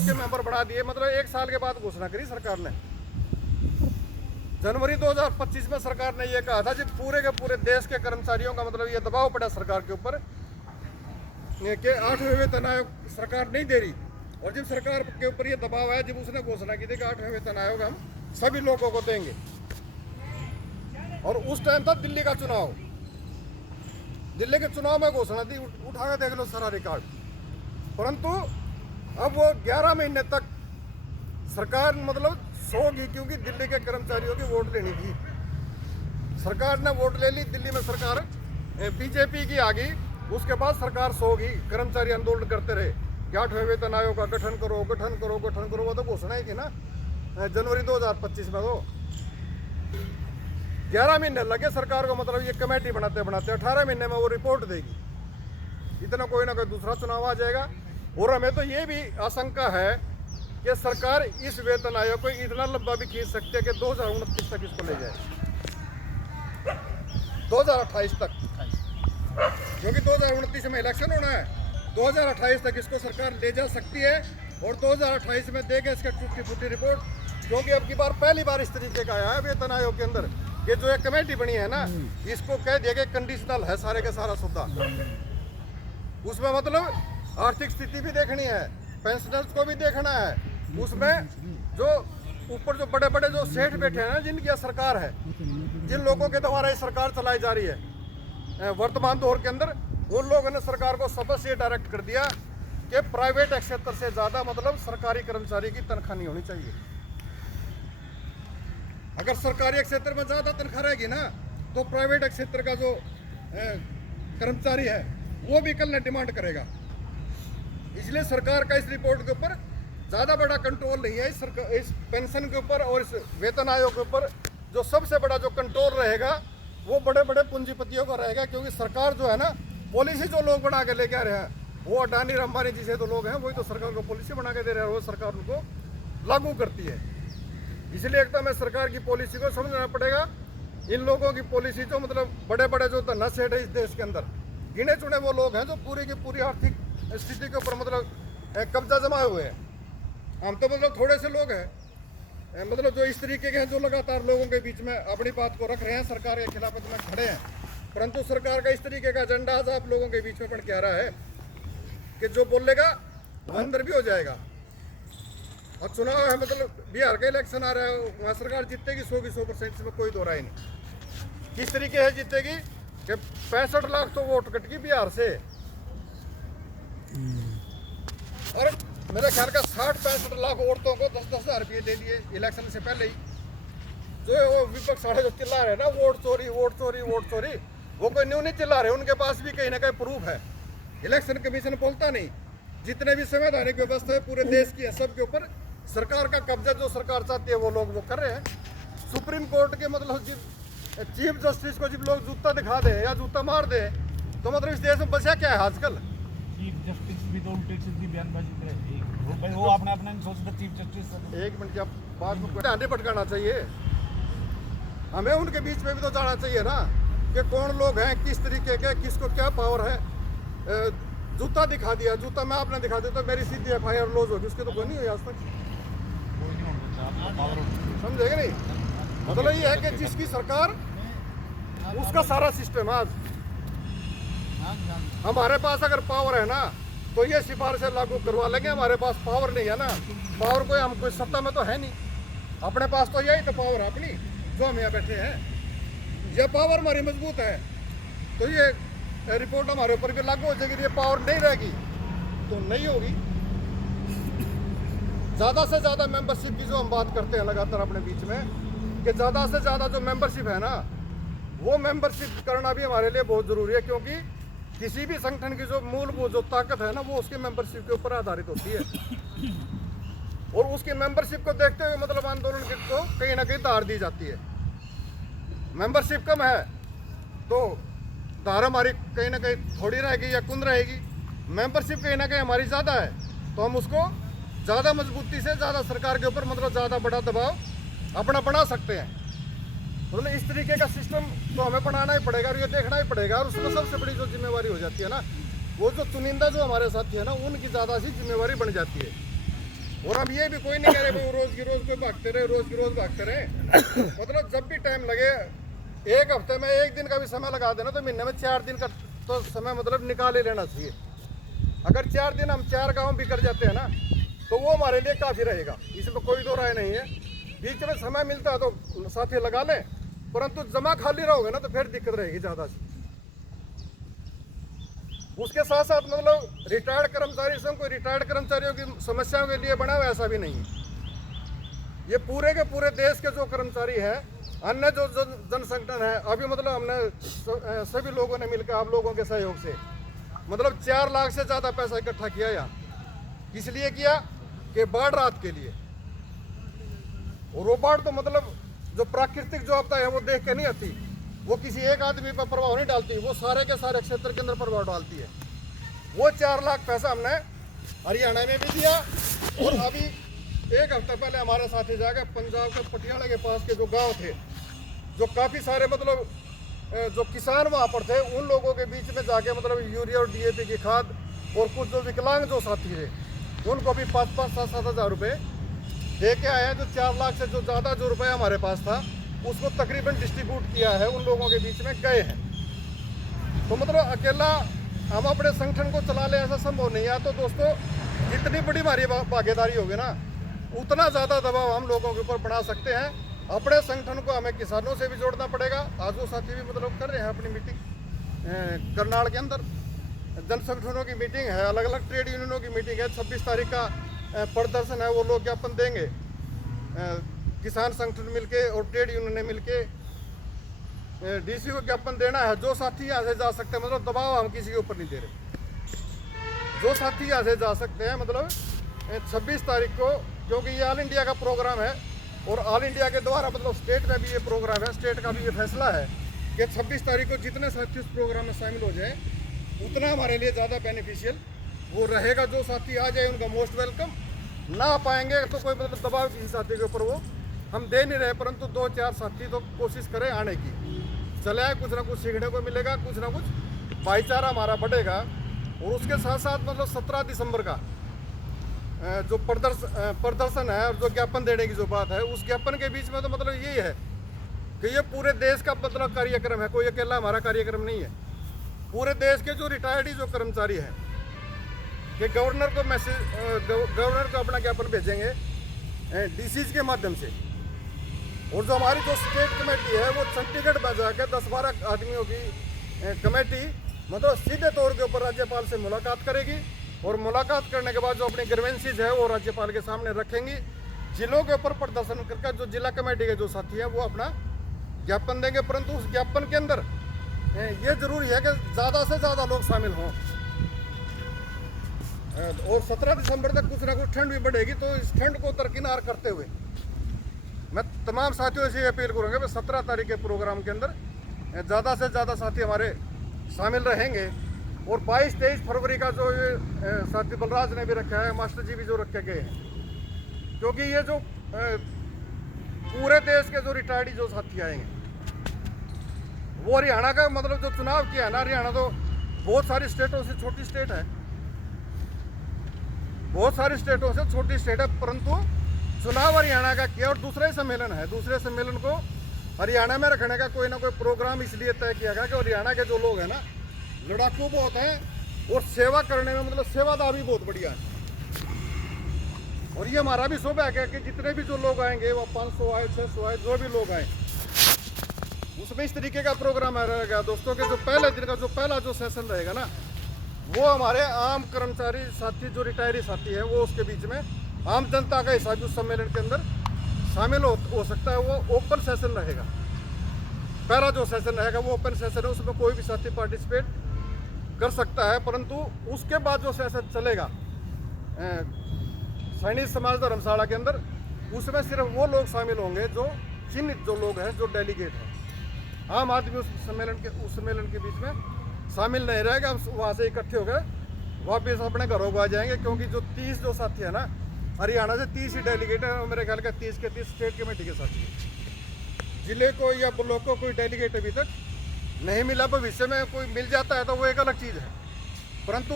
उसके मेंबर बढ़ा दिए, मतलब 1 साल के बाद घोषणा करी सरकार ने। जनवरी 2025 में सरकार ने ये कहा था कि पूरे के पूरे देश के कर्मचारियों का मतलब ये दबाव पड़ा सरकार के ऊपर कि 8वें वेतन आयोग सरकार नहीं दे रही। और जब सरकार के ऊपर ये दबाव आया, जब उसने घोषणा की थी कि 8वें वेतन आयोग हम सभी लोगों को देंगे, और उस टाइम था दिल्ली का चुनाव। दिल्ली के चुनाव में घोषणा थी, उठा के देख लो सारा रिकॉर्ड। परंतु अब वो 11 महीने तक सरकार मतलब सोगी, क्योंकि दिल्ली के कर्मचारियों की वोट लेनी थी। सरकार ने वोट ले ली, दिल्ली में सरकार बीजेपी की आ गई। उसके बाद सरकार सोगी, कर्मचारी आंदोलन करते रहे कि 8वें वेतन आयोग का गठन करो, गठन करो, गठन करो। वो तो घोषणा ही थी ना जनवरी 2025 में। तो 11 महीने लगे सरकार को, मतलब ये कमेटी बनाते बनाते 18 महीने में वो रिपोर्ट देगी। इतना कोई ना कोई दूसरा चुनाव आ जाएगा। और हमें तो ये भी आशंका है कि सरकार इस वेतन आयोग को इतना लंबा भी खींच सकती है कि 2029 तक इसको ले जाए, 2028 तक, क्योंकि 2029 में इलेक्शन होना है। 2028 तक इसको सरकार ले जा सकती है और 2028 में देगा इसका टूटी फूटी रिपोर्ट। क्योंकि अब की बार पहली बार इस तरीके का आया है वेतन आयोग के अंदर, ये जो एक कमेटी बनी है ना, इसको कह दिया कि कंडीशनल है सारे का सारा सौदा। उसमें मतलब आर्थिक स्थिति भी देखनी है, पेंशनर्स को भी देखना है। उसमें जो ऊपर जो बड़े बड़े जो सेठ बैठे हैं ना, जिनकी सरकार है, जिन लोगों के द्वारा ये सरकार चलाई जा रही है वर्तमान दौर के अंदर, उन लोगों ने सरकार को सबसे ये डायरेक्ट कर दिया कि प्राइवेट क्षेत्र से ज़्यादा मतलब सरकारी कर्मचारी की तनख्वाह नहीं होनी चाहिए। अगर सरकारी क्षेत्र में ज़्यादा तनख्वाह रहेगी ना, तो प्राइवेट क्षेत्र का जो कर्मचारी है वो भी कल डिमांड करेगा। इसलिए सरकार का इस रिपोर्ट के ऊपर ज़्यादा बड़ा कंट्रोल नहीं है। इस पेंशन के ऊपर और इस वेतन आयोग के ऊपर जो सबसे बड़ा जो कंट्रोल रहेगा वो बड़े बड़े पूंजीपतियों का रहेगा। क्योंकि सरकार जो है ना, पॉलिसी जो लोग बना के लेके आ रहे हैं, वो अडानी अंबानी जैसे तो लोग हैं, वही तो सरकार को पॉलिसी बना के दे रहे हैं, वो सरकार उनको लागू करती है। इसलिए एक तो हमें सरकार की पॉलिसी को समझना पड़ेगा। इन लोगों की पॉलिसी जो मतलब बड़े बड़े जो धन्ना सेठ है इस देश के अंदर, गिने चुने वो लोग हैं जो पूरी की पूरी आर्थिक स्थिति के ऊपर मतलब कब्जा जमाए हुए हैं। हम तो मतलब थोड़े से लोग हैं मतलब जो इस तरीके के हैं, जो लगातार लोगों के बीच में अपनी बात को रख रहे हैं, सरकार के खिलाफ में खड़े हैं। परंतु सरकार का इस तरीके का एजेंडा आज आप लोगों के बीच में पड़ के आ रहा है कि जो बोलेगा वो अंदर भी हो जाएगा। और चुनाव है, मतलब बिहार का इलेक्शन आ रहा है, वहाँ सरकार जीतेगी 100% इसमें कोई दो राय नहीं। किस तरीके से जीतेगी कि 65 लाख तो वोट कट गई बिहार से, और मेरे ख्याल का 60-65 लाख औरतों को 10-10 हज़ार रुपये दे दिए इलेक्शन से पहले ही। जो वो विपक्ष साढ़े जो चिल्ला रहे हैं ना, वोट चोरी वोट चोरी वोट चोरी, वो कोई न्यू नहीं चिल्ला रहे, उनके पास भी कहीं ना कहीं प्रूफ है। इलेक्शन कमीशन बोलता नहीं, जितने भी संवैधानिक व्यवस्था है पूरे देश की है, सब के ऊपर सरकार का कब्जा जो सरकार चाहती है वो लोग वो कर रहे हैं। सुप्रीम कोर्ट के मतलब चीफ जस्टिस को जब लोग जूता दिखा दे या जूता मार दे, तो मतलब इस देश में बचा क्या है आजकल? चीफ जस्टिस भी तो उल्टी सीधी बयानबाजी करे, वो अपने अपने नहीं सोचते। चीफ जस्टिस एक मिनट की बात में ध्यान नहीं भटकाना चाहिए, हमें उनके बीच में भी तो जाना चाहिए ना कि कौन लोग हैं, किस तरीके के, किसको क्या पावर है। जूता दिखा दिया, जूता मैं आपने दिखा दिया तो मेरी सीधी FIR लॉज होगी, उसके तो कोई नहीं हुई आज तक। समझेगा नहीं? मतलब ये है कि जिसकी सरकार उसका सारा सिस्टम। आज हमारे पास अगर पावर है ना तो ये सिफारिशें लागू करवा लेंगे। हमारे पास पावर नहीं है ना, पावर कोई हम कोई सत्ता में तो है नहीं, अपने पास तो यही तो पावर है अपनी जो हम यहाँ बैठे हैं। ये पावर हमारी मजबूत है तो ये रिपोर्ट हमारे ऊपर भी लागू हो जाएगी। ये पावर नहीं रहेगी तो नहीं होगी। ज़्यादा से ज़्यादा मेंबरशिप की जो हम बात करते हैं लगातार अपने बीच में, कि ज़्यादा से ज़्यादा जो मेंबरशिप है ना, वो मेंबरशिप करना भी हमारे लिए बहुत ज़रूरी है। क्योंकि किसी भी संगठन की जो मूलभूत जो ताकत है ना, वो उसकी मेंबरशिप के ऊपर आधारित होती है। और उसकी मेंबरशिप को देखते हुए मतलब आंदोलन को कहीं ना कहीं धार दी जाती है। मेंबरशिप कम है तो धार हमारी कहीं ना कहीं थोड़ी रहेगी या कुंद रहेगी। मेंबरशिप कहीं ना कहीं हमारी ज़्यादा है तो हम उसको ज़्यादा मजबूती से ज़्यादा सरकार के ऊपर मतलब ज़्यादा बड़ा दबाव अपना बना सकते हैं। मतलब इस तरीके का सिस्टम तो हमें बनाना ही पड़ेगा और ये देखना ही पड़ेगा। और उसमें सबसे बड़ी जो जिम्मेवारी हो जाती है ना, वो जो चुनिंदा जो हमारे साथी है ना, उनकी ज़्यादा सी जिम्मेवारी बन जाती है। और हम ये भी कोई नहीं कह रहे भाई रोज की रोज को भागते रहे, रोज की रोज भागते रहे। मतलब जब भी टाइम लगे, एक हफ्ते में एक दिन का भी समय लगा देना तो महीने में 4 दिन का तो समय मतलब निकाल ही लेना चाहिए। अगर 4 दिन हम 4 गांव भी कर जाते हैं ना तो वो हमारे लिए काफ़ी रहेगा, इसमें कोई दो राय नहीं है। बीच में समय मिलता है तो साथी लगा लें, परंतु जमा खाली रहोगे ना तो फिर दिक्कत रहेगी ज़्यादा से। उसके साथ साथ मतलब रिटायर्ड कर्मचारी संघ कोई रिटायर्ड कर्मचारियों की समस्याओं के लिए बना हुआ ऐसा भी नहीं है। ये पूरे के पूरे देश के जो कर्मचारी हैं, अन्य जो जन संगठन है, अभी मतलब हमने सभी लोगों ने मिलकर आप लोगों के सहयोग से मतलब 4 लाख से ज़्यादा पैसा इकट्ठा किया यहाँ। इसलिए किया कि बाढ़ राहत के लिए। और वो बाढ़ तो मतलब जो प्राकृतिक जो आपदा है वो देख के नहीं आती, वो किसी एक आदमी पर प्रभाव नहीं डालती, वो सारे के सारे क्षेत्र के अंदर प्रभाव डालती है। वो 4 लाख पैसा हमने हरियाणा में भी दिया। और अभी एक हफ्ता पहले हमारे साथी जाकर पंजाब के पटियाला के पास के जो गांव थे, जो काफ़ी सारे मतलब जो किसान वहाँ पर थे, उन लोगों के बीच में जाके मतलब यूरिया और DAP की खाद और कुछ जो विकलांग जो साथी थे उनको भी 5-5, 7-7 हज़ार रुपये दे के आए हैं। जो 4 लाख से जो ज़्यादा जो रुपये हमारे पास था उसको तकरीबन डिस्ट्रीब्यूट किया है, उन लोगों के बीच में गए हैं। तो मतलब अकेला हम अपने संगठन को चला ले ऐसा संभव नहीं है। तो दोस्तों जितनी बड़ी हमारी भागीदारी होगी ना उतना ज़्यादा दबाव हम लोगों के ऊपर बढ़ा सकते हैं। अपने संगठन को हमें किसानों से भी जोड़ना पड़ेगा। आज वो साथी भी मतलब कर रहे हैं अपनी मीटिंग करनाल के अंदर, जन संगठनों की मीटिंग है, अलग अलग ट्रेड यूनियनों की मीटिंग है। 26 तारीख का प्रदर्शन है, वो लोग ज्ञापन देंगे, किसान संगठन मिलके और ट्रेड यूनियन ने मिलके DC को ज्ञापन देना है। जो साथी यहाँ से जा सकते हैं, मतलब दबाव हम किसी के ऊपर नहीं दे रहे, जो साथी यहाँ से जा सकते हैं मतलब 26 तारीख को, क्योंकि ये ऑल इंडिया का प्रोग्राम है और ऑल इंडिया के द्वारा मतलब स्टेट में भी ये प्रोग्राम है, स्टेट का भी ये फैसला है कि 26 तारीख को जितने साथी उस प्रोग्राम में शामिल हो जाए उतना हमारे लिए ज़्यादा बेनिफिशियल वो रहेगा। जो साथी आ जाए उनका मोस्ट वेलकम, ना आ पाएंगे तो कोई मतलब दबाव किसी साथी के ऊपर वो हम दे नहीं रहे, परंतु 2-4 साथी तो कोशिश करें आने की। चले आए, कुछ ना कुछ सीखने को मिलेगा, कुछ ना कुछ भाईचारा हमारा बढ़ेगा। और उसके साथ साथ मतलब 17 दिसंबर का जो प्रदर्शन है और जो ज्ञापन देने की जो बात है, उस ज्ञापन के बीच में तो मतलब यही है कि ये पूरे देश का मतलब कार्यक्रम है, कोई अकेला हमारा कार्यक्रम नहीं है। पूरे देश के जो रिटायर्ड जो कर्मचारी हैं कि गवर्नर को गवर्नर को अपना ज्ञापन भेजेंगे DCs के माध्यम से। और जो हमारी जो स्टेट कमेटी है वो चंडीगढ़ में जाकर 10-12 आदमियों की कमेटी मतलब सीधे तौर के ऊपर राज्यपाल से मुलाकात करेगी। और मुलाकात करने के बाद जो अपनी ग्रीवेंसीज है वो राज्यपाल के सामने रखेंगी। जिलों के ऊपर प्रदर्शन करके जो जिला कमेटी के जो साथी हैं वो अपना ज्ञापन देंगे, परंतु उस ज्ञापन के अंदर ये जरूरी है कि ज़्यादा से ज़्यादा लोग शामिल हों। और 17 दिसंबर तक कुछ ना कुछ ठंड भी बढ़ेगी, तो इस ठंड को दरकिनार करते हुए मैं तमाम साथियों से अपील करूँगा कि 17 तारीख के प्रोग्राम के अंदर ज़्यादा से ज़्यादा साथी हमारे शामिल रहेंगे। और 22-23 फरवरी का जो ये साथी बलराज ने भी रखा है, मास्टर जी भी जो रखे गए हैं, क्योंकि ये जो पूरे देश के जो रिटायर्ड जो साथी आएंगे वो हरियाणा का मतलब जो चुनाव किया है ना, हरियाणा तो बहुत सारी स्टेटों से छोटी स्टेट है, बहुत सारी स्टेटों से छोटी स्टेट है, परंतु चुनाव हरियाणा का किया। और दूसरा ही सम्मेलन है, दूसरे सम्मेलन को हरियाणा में रखने का कोई ना कोई प्रोग्राम इसलिए तय किया गया कि हरियाणा के जो लोग हैं ना लड़ाकू बहुत हैं और सेवा करने में मतलब सेवादार भी बहुत बढ़िया है। और ये हमारा भी सौभाग्य है कि जितने भी जो लोग आएंगे वो 500 आए, 600 आए, जो भी लोग आए उसमें इस तरीके का प्रोग्राम रहेगा दोस्तों के जो पहले दिन का जो पहला जो सेशन रहेगा ना वो हमारे आम कर्मचारी साथी जो रिटायरी साथी है वो उसके बीच में आम जनता का हिस्सा उस सम्मेलन के अंदर शामिल हो सकता है। वो ओपन सेशन रहेगा, पहला जो सेशन रहेगा वो ओपन सेशन है, उसमें कोई भी साथी पार्टिसिपेट कर सकता है। परंतु उसके बाद जो सेशन चलेगा सैनिक समाज धर्मशाला के अंदर, उसमें सिर्फ वो लोग शामिल होंगे जो चिन्हित जो लोग हैं, जो डेलीगेट हैं। आम आदमी उस सम्मेलन के बीच में शामिल नहीं रहेगा। हम वहाँ से इकट्ठे हो गए वापस अपने घरों को आ जाएंगे, क्योंकि जो 30 जो साथी है ना हरियाणा से 30 ही डेलीगेट है, मेरे ख्याल का 30 के 30 स्टेट कमेटी के साथी है। जिले को या ब्लॉक को कोई डेलीगेट अभी तक नहीं मिला, भविष्य में कोई मिल जाता है तो वो एक अलग चीज़ है, परंतु